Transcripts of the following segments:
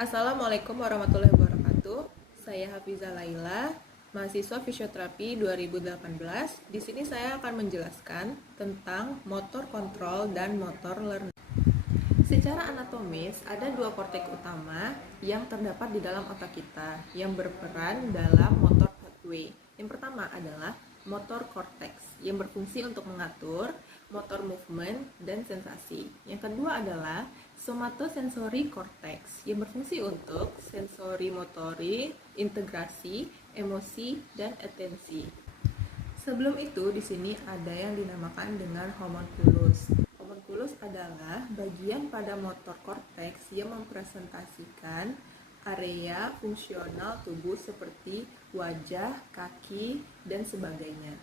Assalamualaikum warahmatullahi wabarakatuh. Saya Hafizah Laila, mahasiswa fisioterapi 2018. Di sini saya akan menjelaskan tentang motor kontrol dan motor learning. Secara anatomis, ada dua korteks utama yang terdapat di dalam otak kita yang berperan dalam motor pathway. Yang pertama adalah motor korteks yang berfungsi untuk mengatur motor movement dan sensasi. Yang kedua adalah somatosensory cortex yang berfungsi untuk sensori motorik, integrasi, emosi, dan atensi. Sebelum itu, di sini ada yang dinamakan dengan homunculus. Homunculus adalah bagian pada motor korteks yang mempresentasikan area fungsional tubuh seperti wajah, kaki, dan sebagainya.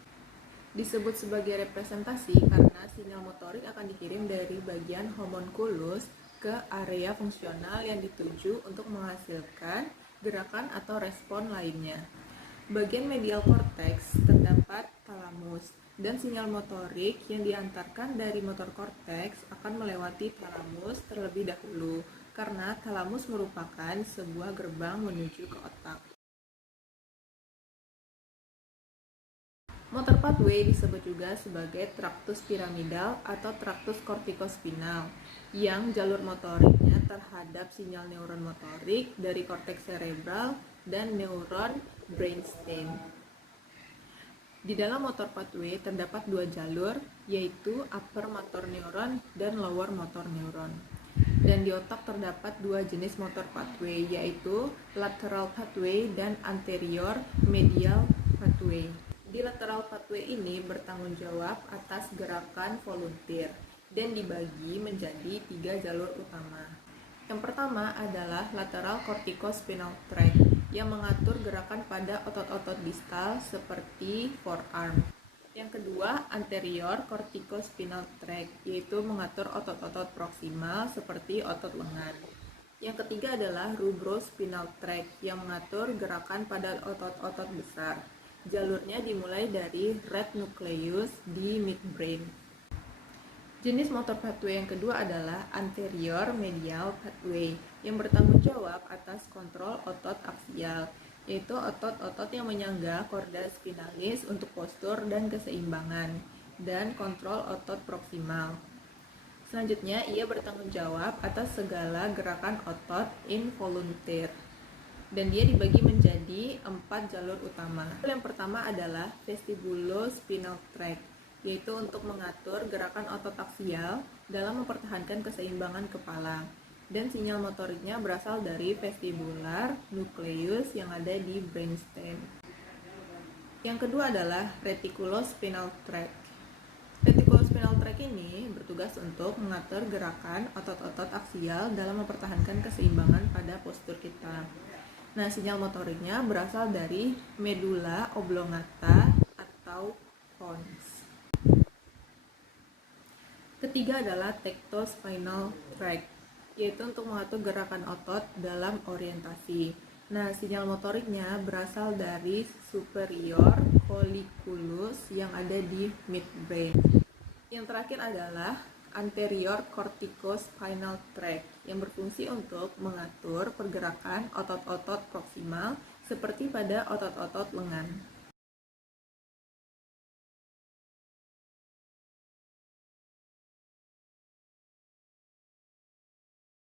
Disebut sebagai representasi karena sinyal motorik akan dikirim dari bagian homunculus ke area fungsional yang dituju untuk menghasilkan gerakan atau respon lainnya. Bagian medial cortex terdapat thalamus, dan sinyal motorik yang diantarkan dari motor cortex akan melewati thalamus terlebih dahulu, karena thalamus merupakan sebuah gerbang menuju ke otak. Motor pathway disebut juga sebagai traktus piramidal atau traktus kortikospinal, yang jalur motoriknya terhadap sinyal neuron motorik dari korteks cerebral dan neuron brainstem. Di dalam motor pathway terdapat dua jalur, yaitu upper motor neuron dan lower motor neuron. Dan di otak terdapat dua jenis motor pathway, yaitu lateral pathway dan anterior medial pathway. Di lateral pathway ini bertanggung jawab atas gerakan volunteer dan dibagi menjadi 3 jalur utama. Yang pertama adalah lateral corticospinal tract yang mengatur gerakan pada otot-otot distal seperti forearm. Yang kedua, anterior corticospinal tract, yaitu mengatur otot-otot proksimal seperti otot lengan. Yang ketiga adalah rubrospinal tract yang mengatur gerakan pada otot-otot besar. Jalurnya dimulai dari red nucleus di midbrain. Jenis motor pathway yang kedua adalah anterior medial pathway yang bertanggung jawab atas kontrol otot aksial, yaitu otot-otot yang menyangga korda spinalis untuk postur dan keseimbangan, dan kontrol otot proksimal. Selanjutnya, ia bertanggung jawab atas segala gerakan otot involunteer, dan dia dibagi menjadi 4 jalur utama. Yang pertama adalah vestibulospinal tract, yaitu untuk mengatur gerakan otot aksial dalam mempertahankan keseimbangan kepala, dan sinyal motoriknya berasal dari vestibular nucleus yang ada di brainstem. Yang kedua adalah reticulospinal tract. Reticulospinal tract ini bertugas untuk mengatur gerakan otot-otot aksial dalam mempertahankan keseimbangan pada postur kita. Nah, sinyal motoriknya berasal dari medulla oblongata atau pons. Ketiga adalah tectospinal tract, yaitu untuk mengatur gerakan otot dalam orientasi. Nah, sinyal motoriknya berasal dari superior colliculus yang ada di midbrain. Yang terakhir adalah anterior corticospinal tract yang berfungsi untuk mengatur pergerakan otot-otot proksimal seperti pada otot-otot lengan.